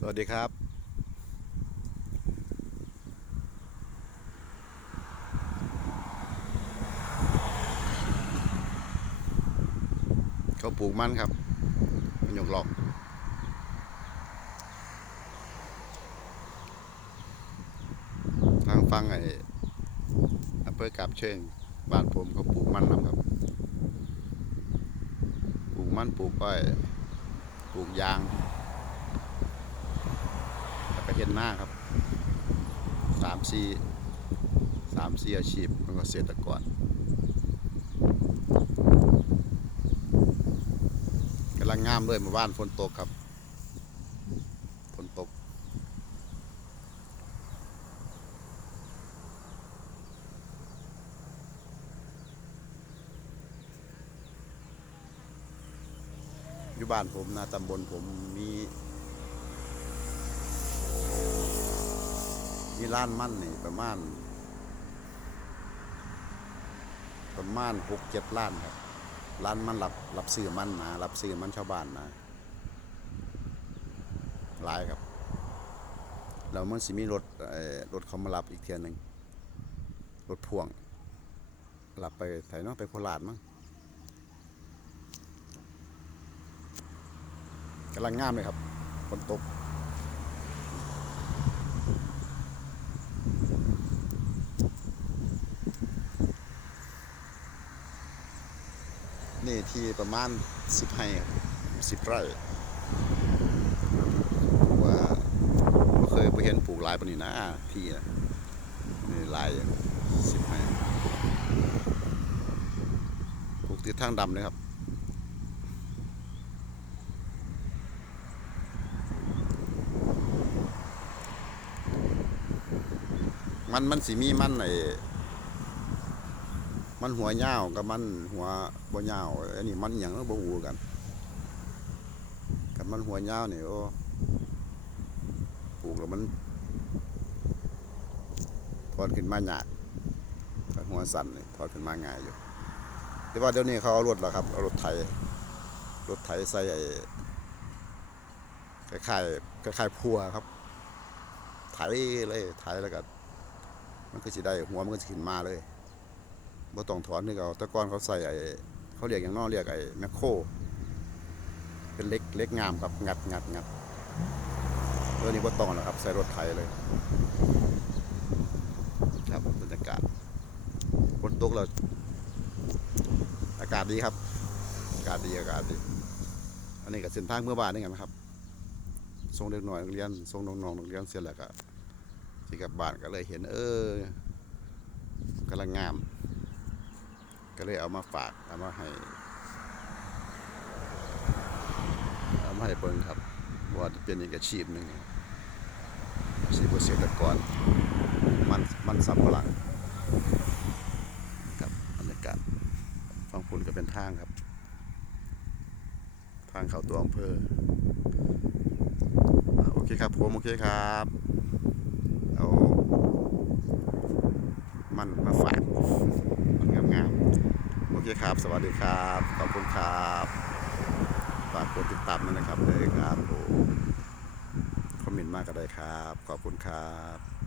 สวัสดีครับ เขาปลูกมันครับมันหยกหลอกทางฟังไอ้อำเภอกาบเชิงบ้านผมเขาปลูกมันนำครับ ปลูกมันปลูกอ้อย ปลูกยาง เห็นหน้าครับสามสี่สามสี่อาชีพของเกษตรกรกำลังงามเลยมื่อวานฝนตกครับฝนตกอยู่บ้านผมนะตำบลผมมี มีร้านมั่นนี่ประมาณ ประมาณหกเจ็ดล้านครับร้านมันรับรับซื้อมันนะรับซื้อมันชาวบ้านนะหลายครับแล้วมันสิมีรถรถเขามารับอีกเทียนหนึ่งรถพ่วงรับไปไถเนาะไปโคราชมั้งกำลังงามเลยครับฝนตก นี่ที่ประมาณสิบไร่สิบไร่ว่าเคยไปเห็นปลูกหลายปานนี้นะที่นี่หลายสิบไร่ปลูกติดทางดำเลยครับมันมันสิมีมันไอ้ มันหัวยาวกับมันหัวบ่ยาวอันนี้มันหยังบ่ฮู้กัน กับมันหัวยาวนี่โอ้ปลูกแล้วมันถอดขึ้นมาหยากถ้าหัวสั่นนี่ถอดขึ้นมาง่ายอยู่แต่ว่าเดี๋ยวนี้เขาเอารถแล้วครับเอารถไถรถไถใส่ไอ้คล้ายๆคล้ายๆพัวครับไถเลยไถแล้วก็มันก็สิได้หัวมันก็สิขึ้นมาเลย บ่ต้องถอนนี่เขาแต่ก่อนเขาใส่ไอ้เขาเรียกอย่างนอเรียกไอ้แมคโครเป็นเล็กเล็กงามครับงัดงัดงัดเรื่องนี้บ่ต้องแล้วครับ ใส่รถไถเลย ครับบรรยากาศฝนตกแล้วอากาศดีครับ อากาศดีอากาศดี อันนี้ก็เส้นทางเมื่อบ้านนี่กันนะครับส่งเด็กหน่อยนักเรียนส่งน้องๆนักเรียนเสร็จแล้วก็สิกลับบ้านก็เลยเห็น เออกำลังงาม ก็เลยเอามาฝากเอามาให้ เอามาให้เบิ่งครับว่าจะเป็นอีกอาชีพหนึ่งอาชีพเกษตรกรมันมันสำปะหลังครับบรรยากาศฟังคุณก็เป็นทางครับ ทางเข้าตัวอำเภอโอเคครับผมโอเคครับเอามันมาฝาก เคครับ สวัสดีครับ ขอบคุณครับฝากกดติดตามด้วยนะครับเลยครับผมคอมเมนต์มากก็ได้ครับ ขอบคุณครับ